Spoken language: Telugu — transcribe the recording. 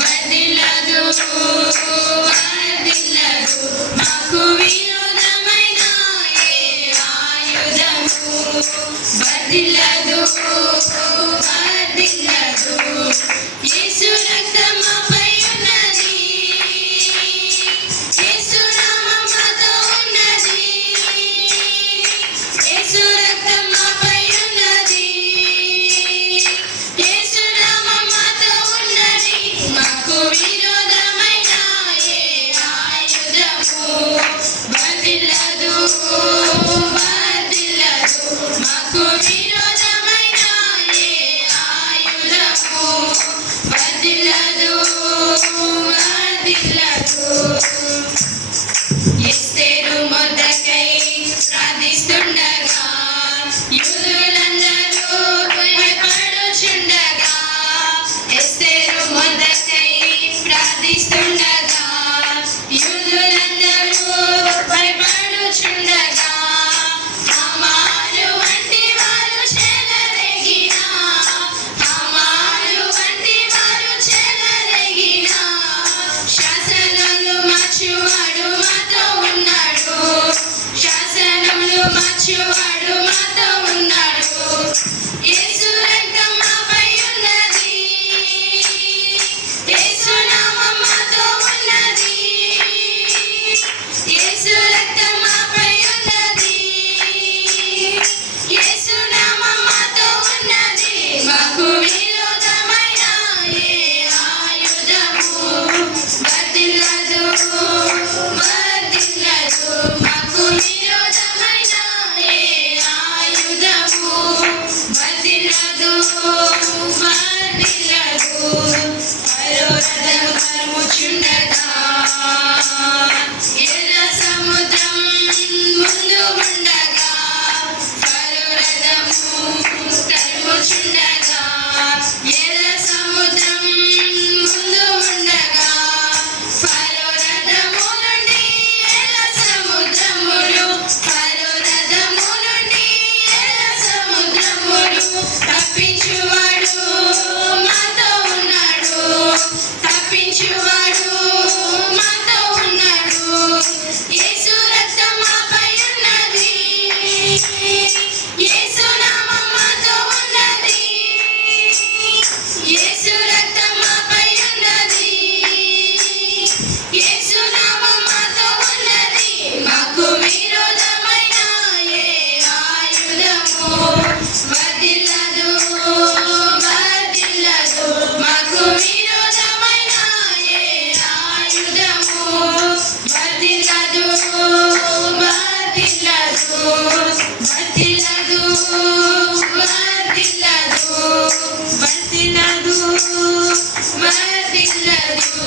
వర్ధిల్లదు వర్ధిల్లదు మాకు విరోధమైన ఏ ఆయుధము వర్ధిల్లదు వర్ధిల్లదు యేసు రక్తం మాపై ఉన్నది యేసు నామం మాతో ఉన్నది యేసు రక్తం మాపై ఉన్నది యేసు నామం మాతో ఉన్నది మాకు విరోధమైన ఏ ఆయుధము వర్ధిల్లదు వర్ధిల్లదు మాకు విరోధమైన ఏ ఆయుధము వర్ధిల్లదు వర్ధిల్లదు ఎస్తేరు మొర్దెకై ప్రార్థిస్తుండగా యూదులందరూ భయపడుచుండగా ఎస్తేరు మొర్దెకై ప్రార్థిస్తుండగా యూదులందరూ భయపడుచుండగా హామాను వంటి వారు చెలరేగిన హామాను వంటి వారు చెలరేగిన శాసనములు మార్చువాడు మాతో ఉన్నాడు శాసనములు మార్చువాడు మాతో ఉన్నాడు యేసు రక్తం మాపై ఉన్నది యేసు నామం మాతో ఉన్నది యేసు రక్తం మాపై ఉన్నది యేసు నామం మాతో ఉన్నది మాకు విరోధమైన ఏ ఆయుధము వర్ధిల్లదు వర్ధిల్లదు మాకు విరోధమైన ఏ ఆయుధము వర్ధిల్లదు వర్ధిల్లదు ఫరో రథము తరుముచుండగా ఎర్ర సముద్రం ముందు ఉండగా ఫరో రథము తరుముచుండగా ఎర్ర సముద్రం ముందు ఉండగా ఫరో రథము నుండి ఎర్ర సముద్రములు ఫరో రథము నుండి ఎర్ర సముద్రములు తప్పించువాడు మాతో ఉన్నాడు తప్పించువాడు మాతో ఉన్నాడు యేసు రక్తం మాపై ఉన్నది యేసు నామం మాతో ఉన్నది యేసు రక్తం మాపై ఉన్నది యేసు నామం మాతో ఉన్నది మాకు విరోధమైన ఏ ఆయుధము వర్ధిల్లదు వర్ధిల్లదు మాకు విరోధమైన ఏ ఆయుధము వర్ధిల్లదు వర్ధిల్లదు వర్ధిల్లదు వర్ధిల్లదు వర్ధిల్లదు వర్ధిల్లదు